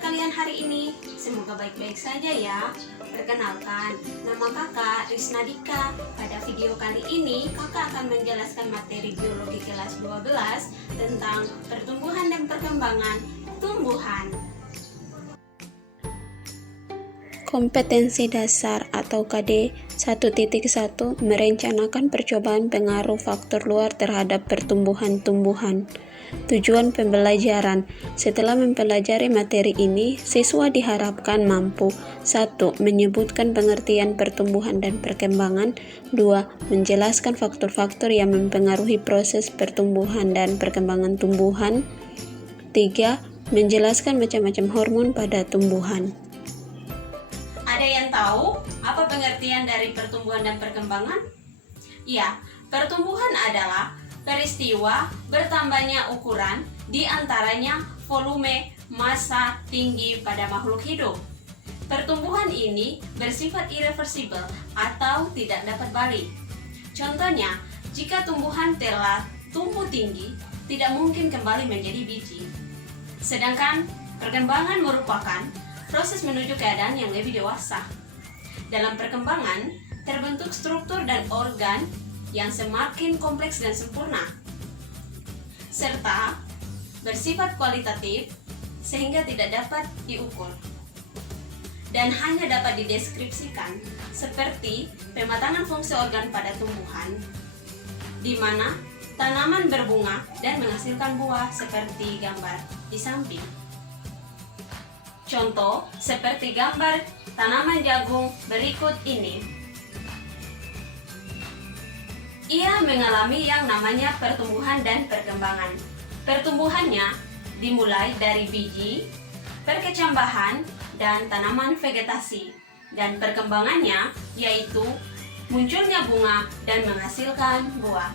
kalian hari ini? Semoga baik-baik saja ya. Perkenalkan, nama kakak Risna Dika. Pada video kali ini, kakak akan menjelaskan materi biologi kelas 12 tentang pertumbuhan dan perkembangan tumbuhan. Kompetensi dasar atau KD 1.1 merencanakan percobaan pengaruh faktor luar terhadap pertumbuhan tumbuhan. Tujuan pembelajaran. Setelah mempelajari materi ini, siswa diharapkan mampu 1. Menyebutkan pengertian pertumbuhan dan perkembangan. 2. Menjelaskan faktor-faktor yang mempengaruhi proses pertumbuhan dan perkembangan tumbuhan. 3. Menjelaskan macam-macam hormon pada tumbuhan. Ada yang tahu apa pengertian dari pertumbuhan dan perkembangan? Ya, pertumbuhan adalah peristiwa bertambahnya ukuran, di antaranya volume, massa, tinggi pada makhluk hidup. Pertumbuhan ini bersifat irreversibel atau tidak dapat balik. Contohnya, jika tumbuhan telah tumbuh tinggi, tidak mungkin kembali menjadi biji. Sedangkan perkembangan merupakan proses menuju keadaan yang lebih dewasa. Dalam perkembangan, terbentuk struktur dan organ yang semakin kompleks dan sempurna, serta bersifat kualitatif sehingga tidak dapat diukur dan hanya dapat dideskripsikan, seperti pematangan fungsi organ pada tumbuhan, di mana tanaman berbunga dan menghasilkan buah seperti gambar di samping. Contoh seperti gambar tanaman jagung berikut ini. Ia mengalami yang namanya pertumbuhan dan perkembangan. Pertumbuhannya dimulai dari biji, perkecambahan, dan tanaman vegetasi. Dan perkembangannya yaitu munculnya bunga dan menghasilkan buah.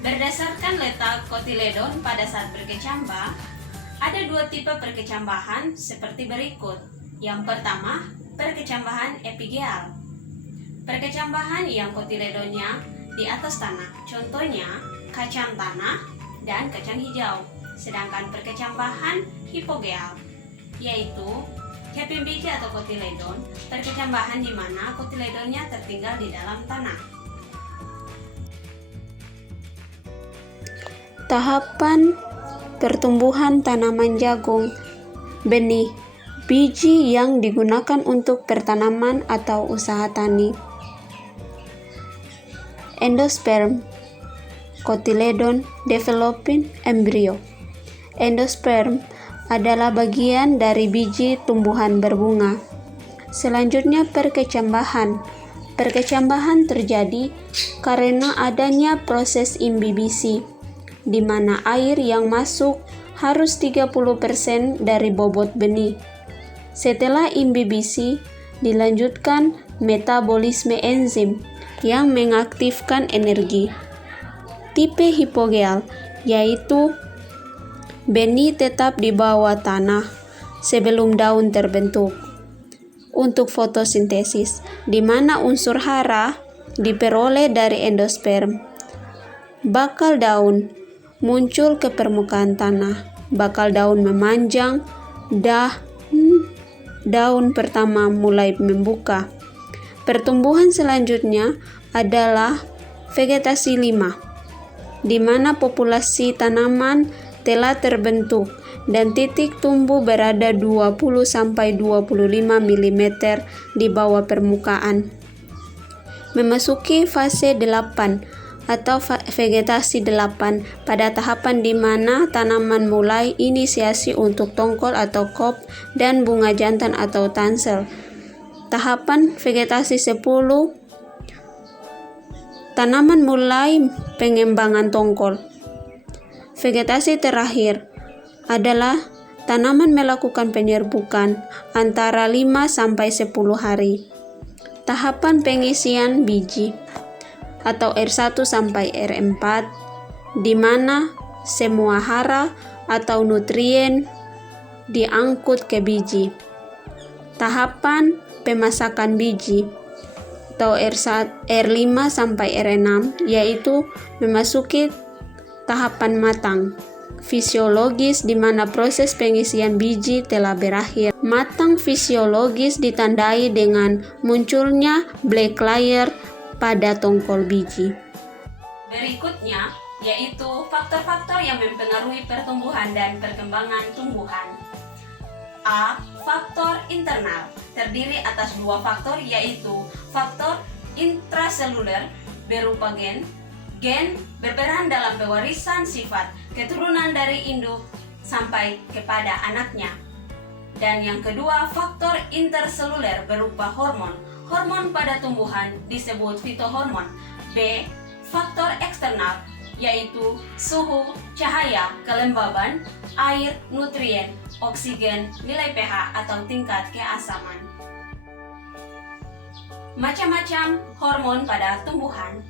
Berdasarkan letak kotiledon pada saat berkecambah, ada dua tipe perkecambahan seperti berikut. Yang pertama, perkecambahan epigeal. Perkecambahan yang kotiledonnya di atas tanah, contohnya kacang tanah dan kacang hijau. Sedangkan perkecambahan hipogeal, yaitu keping biji atau kotiledon, perkecambahan di mana kotiledonnya tertinggal di dalam tanah. Tahapan pertumbuhan tanaman jagung. Benih, biji yang digunakan untuk pertanaman atau usaha tani. Endosperm, kotiledon, developing embrio. Endosperm adalah bagian dari biji tumbuhan berbunga. Selanjutnya perkecambahan. Perkecambahan terjadi karena adanya proses imbibisi, di mana air yang masuk harus 30% dari bobot benih. Setelah imbibisi, dilanjutkan metabolisme enzim yang mengaktifkan energi. Tipe hipogeal, yaitu benih tetap di bawah tanah sebelum daun terbentuk untuk fotosintesis, di mana unsur hara diperoleh dari endosperm. Bakal daun muncul ke permukaan tanah. Bakal daun memanjang, daun pertama mulai membuka. Pertumbuhan selanjutnya adalah vegetasi 5, di mana populasi tanaman telah terbentuk dan titik tumbuh berada 20-25 mm di bawah permukaan. Memasuki fase 8 atau vegetasi 8 pada tahapan di mana tanaman mulai inisiasi untuk tongkol atau kop dan bunga jantan atau tansel. Tahapan vegetasi 10, tanaman mulai pengembangan tongkol. Vegetasi terakhir adalah tanaman melakukan penyerbukan antara 5-10 hari. Tahapan pengisian biji atau R1 sampai R4, di mana semua hara atau nutrien diangkut ke biji. Tahapan pemasakan biji atau R5 sampai R6, yaitu memasuki tahapan matang. fisiologis di mana proses pengisian biji telah berakhir. Matang fisiologis ditandai dengan munculnya black layer pada tongkol biji. Berikutnya yaitu faktor-faktor yang mempengaruhi pertumbuhan dan perkembangan tumbuhan. A. Faktor internal terdiri atas dua faktor yaitu faktor intraseluler berupa gen. Gen berperan dalam pewarisan sifat keturunan dari induk sampai kepada anaknya. Dan yang kedua, faktor interseluler berupa hormon. Hormon pada tumbuhan disebut fitohormon. B. Faktor eksternal yaitu suhu, cahaya, kelembaban, air, nutrien, oksigen, nilai pH atau tingkat keasaman. Macam-macam hormon pada tumbuhan.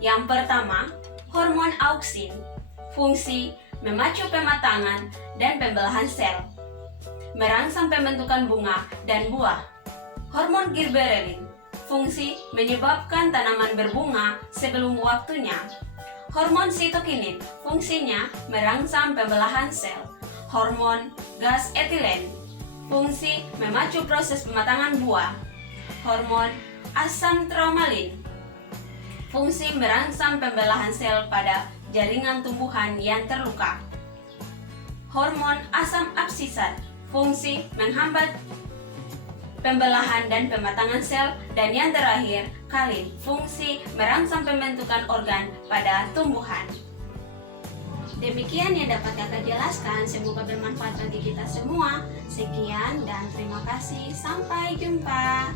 Yang pertama, hormon auksin, fungsi memacu pematangan dan pembelahan sel, merangsang pembentukan bunga dan buah. Hormon gibberellin, fungsi menyebabkan tanaman berbunga sebelum waktunya. Hormon sitokinin, fungsinya merangsang pembelahan sel. Hormon gas etilen, fungsi memacu proses pematangan buah. Hormon asam traumalin, fungsi merangsang pembelahan sel pada jaringan tumbuhan yang terluka. Hormon asam absisat, fungsi menghambat pembelahan dan pematangan sel. Dan yang terakhir, kalin, fungsi merangsang pembentukan organ pada tumbuhan. Demikian yang dapat kakak jelaskan, semoga bermanfaat bagi kita semua. Sekian dan terima kasih, sampai jumpa.